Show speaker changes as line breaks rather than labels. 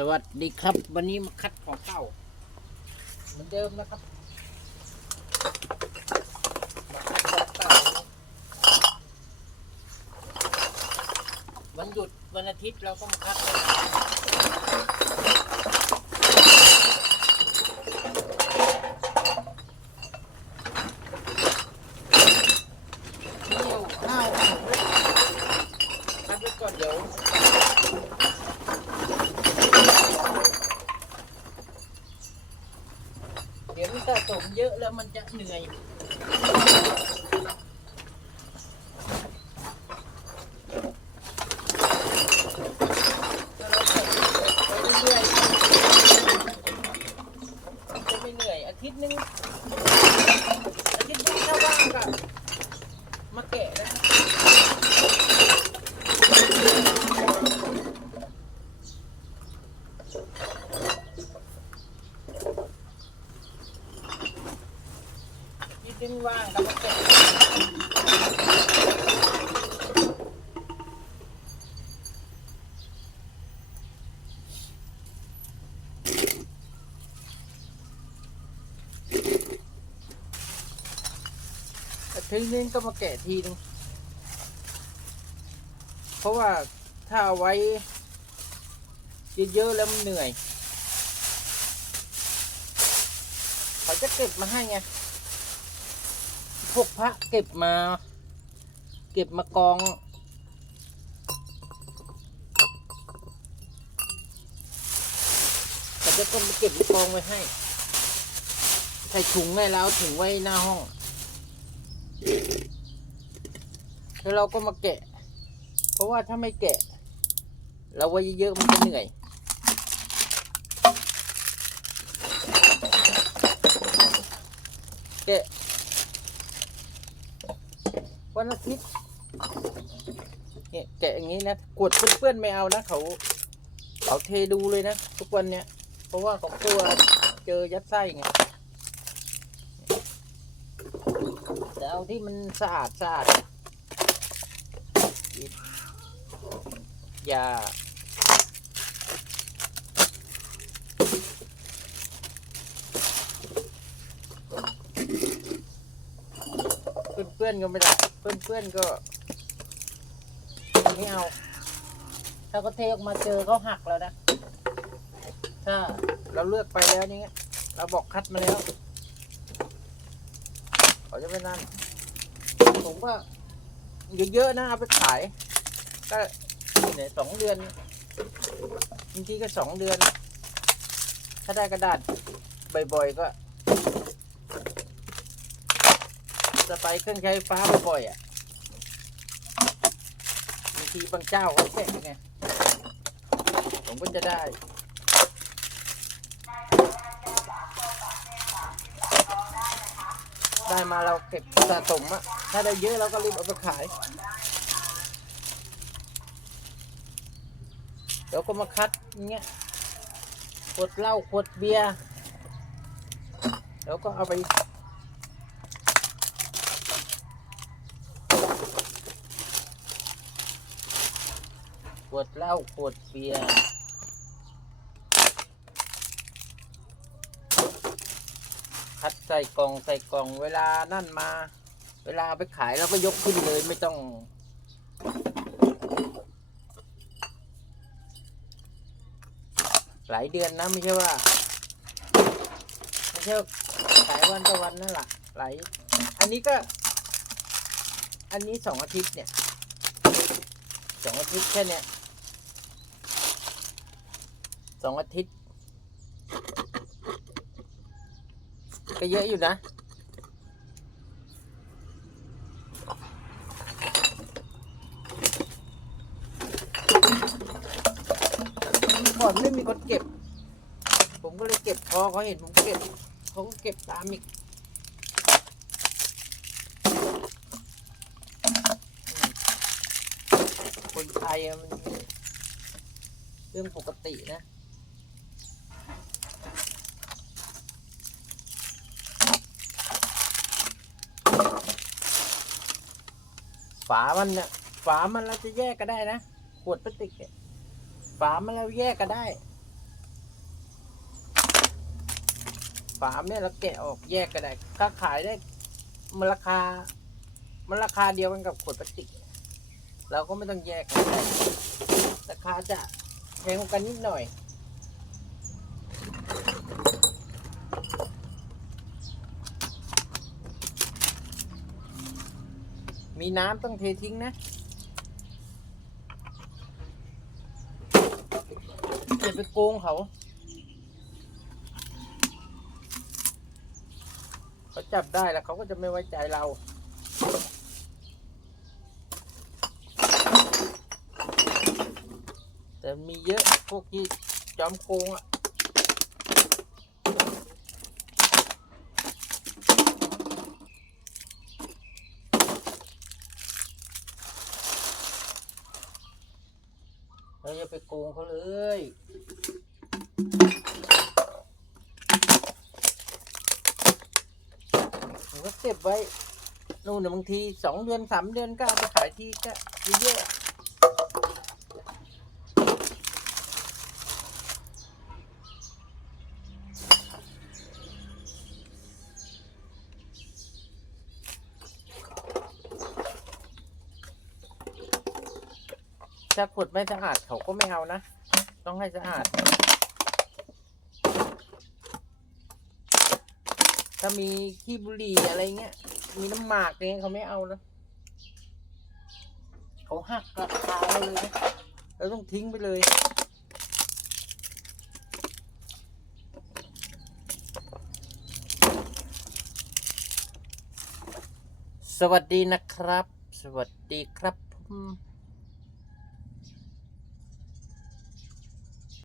สวัสดีครับ วันนี้มาคัดของเต่าเหมือนเดิมนะครับมาคัดของเก่าวันหยุดวันอาทิตย์เราก็มาคัดกันเที่ยวข้าวคัดไว้ก่อนเดี๋ยว เดี๋ยวมันสะสม เยอะแล้วมันจะเหนื่อย ถ้าเราใส่ไปเรื่อยๆมันจะไม่เหนื่อย อาทิตย์หนึงอาทิตย์หนึงถ้าว่างก็มาแกะนะ ที่ดึงว่างกับมาแกะอาทีนึงก็มาแกะทีนึงเพราะว่าถ้าเอาไว้เยอะๆแล้วมันเหนื่อย เขาจะเก็บมาให้ไง พวกพระเก็บมา เก็บมากอง แต่จะต้องไปเก็บมากองไว้ให้ ใส่ถุงให้แล้วถึงไว้หน้าห้อง แล้วเราก็มาแกะ เพราะว่าถ้าไม่แกะ เราไว้เยอะๆมันจะเหนื่อยแกะ วันอาทิตย์เนี่ยแกะอย่างนี้นะกวดเปื้อนๆไม่เอานะเขาเขาเทดูเลยนะทุกวันเนี้ยเพราะว่าเขากลัวเจอยัดไส้ไงแต่เอาที่มันสะอาดสะอาดอย่าเพื่อนๆก็ไม่ได้ เพื่อนๆก็ไม่เอา ถ้าเขาเทออกมาเจอเขาหักแล้วนะ ถ้าเราเลือกไปแล้วอย่างเงี้ยเราบอกคัดมาแล้วเขาจะไม่นั่นผมว่าเยอะๆนะเอาไปขาย ก็เนี่ยสองเดือนบางทีก็สองเดือน ถ้าได้กระดาษบ่อยๆก็ จะไปเครื่องใช้ไฟฟ้าบ่อยๆอะบางทีบางเจ้าเขาแกะไงผมก็จะได้ได้มาเราเก็บสะสมอะถ้าได้เยอะเราก็รีบเอาไปขาย เดี๋ยวก็มาคัดเงี้ย ขวดเหล้าขวดเบียร์ แล้วก็เอาไป ขวดเหล้าขวดเบียร์คัดใส่กล่องใส่กล่องเวลานั่นมา เวลาไปขายเราก็ยกขึ้นเลยไม่ต้องหลายเดือนนะไม่ใช่ว่าไม่ใช่ขายวันต่อวันนั่นแหละหลายอันนี้ก็ อันนี้สองอาทิตย์เนี่ยสองอาทิตย์แค่เนี้ย สองอาทิตย์ ก็เยอะอยู่นะ ก่อนไม่มีคนเก็บ ผมก็เลยเก็บพอเขาเห็นผมเก็บเขาก็เก็บตามอีกคนไทยมันเรื่องปกตินะ ฝามันเนี่ยฝามันเราจะแยกก็ได้นะขวดพลาสติกเนี่ยฝามันเราแยกก็ได้ ฝาเนี่ยเราแกะออกแยกก็ได้ถ้าขายได้มันราคา มันราคาเดียวกันกับขวดพลาสติก เราก็ไม่ต้องแยกราคาจะแพงกันนิดหน่อย มีน้ำต้องเททิ้งนะอย่าไปโกงเขา เขาจับได้แล้วเขาก็จะไม่ไว้ใจเราแต่มีเยอะพวกที่จอมโกงอะ เราอย่าไปโกงเขาเลยผมก็เก็บไว้ นู่นนะบางทีสองเดือนสามเดือนก็เอาไปขายทีก็เยอะ ถ้าขวดไม่สะอาดเขาก็ไม่เอานะ ต้องให้สะอาด ถ้ามีขี้บุหรี่อะไรเงี้ย มีน้ำหมากอะไรเงี้ยเขาไม่เอาแล้วเขาหักราคาเราเลยนะเราต้องทิ้งไปเลยสวัสดีนะครับ สวัสดีครับผม